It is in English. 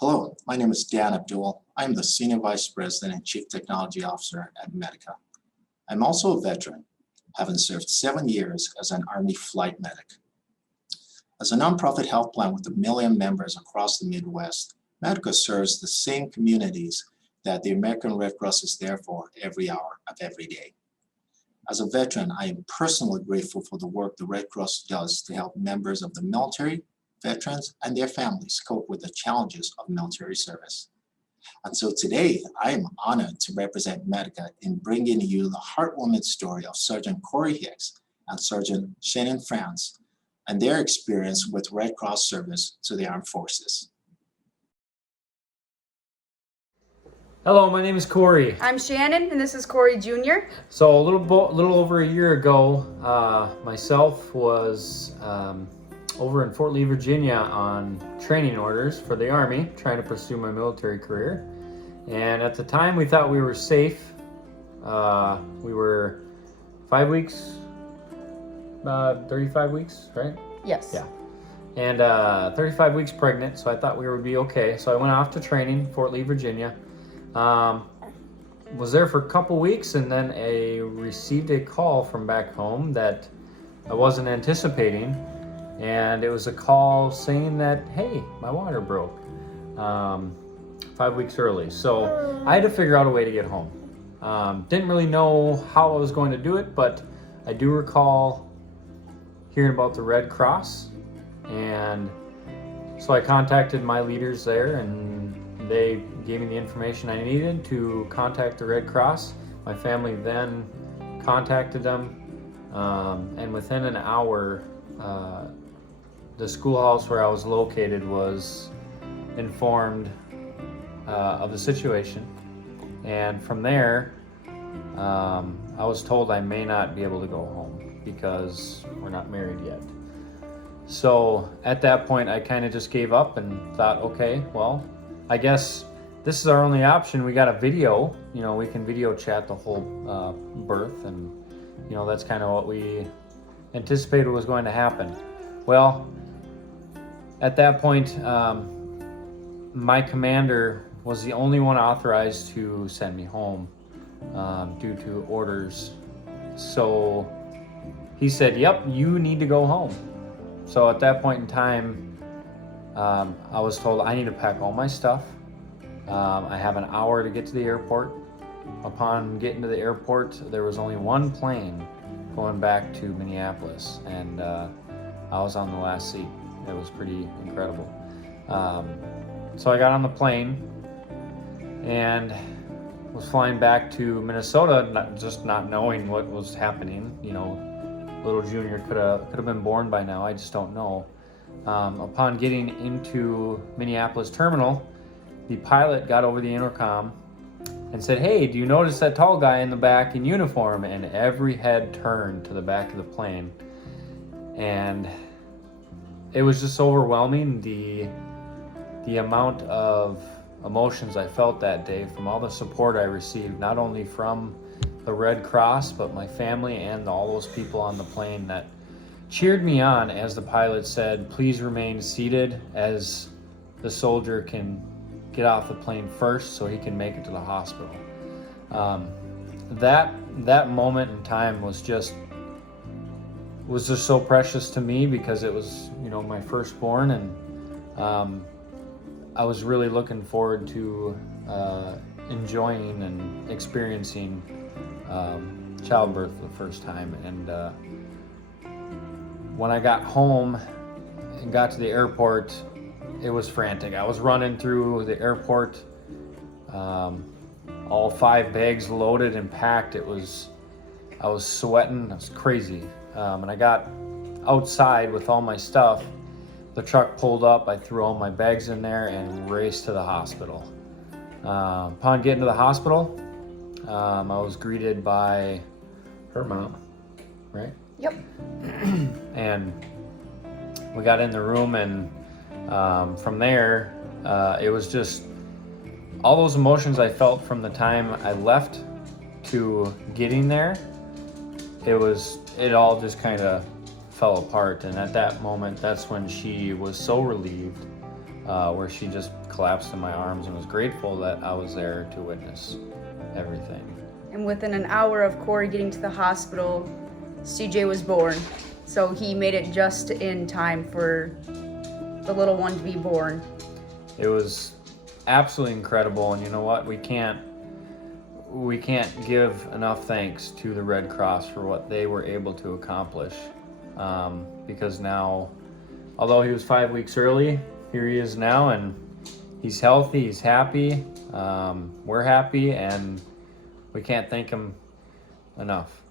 Hello, my name is Dan Abdul. I am the Senior Vice President and Chief Technology Officer at Medica. I'm also a veteran, having served 7 years as an Army flight medic. As a nonprofit health plan with 1 million members across the Midwest, Medica serves the same communities that the American Red Cross is there for every hour of every day. As a veteran, I am personally grateful for the work the Red Cross does to help members of the military, veterans, and their families cope with the challenges of military service. And so today, I am honored to represent Medica in bringing you the heartwarming story of Sergeant Corey Hicks and Sergeant Shannon France and their experience with Red Cross service to the armed forces. Hello, my name is Corey. I'm Shannon, and this is Corey Jr. So a little over a year ago, myself was over in Fort Lee, Virginia on training orders for the Army, trying to pursue my military career. And at the time, we thought we were safe. We were 5 weeks, 35 weeks, right? Yes. Yeah. And 35 weeks pregnant, so I thought we would be okay. So I went off to training, Fort Lee, Virginia. Was there for a couple weeks, and then I received a call from back home that I wasn't anticipating. And it was a call saying that, hey, my water broke 5 weeks early. So I had to figure out a way to get home. Didn't really know how I was going to do it, but I do recall hearing about the Red Cross. And so I contacted my leaders there, and they gave me the information I needed to contact the Red Cross. My family then contacted them, and within an hour, the schoolhouse where I was located was informed of the situation. And from there, I was told I may not be able to go home because we're not married yet. So at that point, I kind of just gave up and thought, okay, well, I guess this is our only option. We got a video, we can video chat the whole birth, and that's kind of what we anticipated was going to happen. Well, at that point, my commander was the only one authorized to send me home due to orders. So he said, yep, you need to go home. So at that point in time, I was told I need to pack all my stuff. I have an hour to get to the airport. Upon getting to the airport, there was only one plane going back to Minneapolis, and I was on the last seat. It was pretty incredible. So I got on the plane and was flying back to Minnesota, not knowing what was happening. Little Junior could have been born by now. I just don't know. Upon getting into Minneapolis terminal, the pilot got over the intercom and said, hey, do you notice that tall guy in the back in uniform? And every head turned to the back of the plane. And it was just overwhelming, the amount of emotions I felt that day from all the support I received, not only from the Red Cross, but my family and all those people on the plane that cheered me on as the pilot said, please remain seated as the soldier can get off the plane first so he can make it to the hospital. That moment in time was just so precious to me because it was, my firstborn, and I was really looking forward to enjoying and experiencing childbirth for the first time. And when I got home and got to the airport, it was frantic. I was running through the airport, all 5 bags loaded and packed. I was sweating. It was crazy. And I got outside with all my stuff. The truck pulled up. I threw all my bags in there and raced to the hospital. Upon getting to the hospital, I was greeted by her mom, right? Yep. And we got in the room, and from there, it was just all those emotions I felt from the time I left to getting there. It all just kind of fell apart. And at that moment, that's when she was so relieved, where she just collapsed in my arms and was grateful that I was there to witness everything. And within an hour of Corey getting to the hospital, CJ was born. So he made it just in time for the little one to be born. It was absolutely incredible, and you know what? We can't give enough thanks to the Red Cross for what they were able to accomplish. Because now, although he was 5 weeks early, here he is now, and he's healthy, he's happy, we're happy, and we can't thank him enough.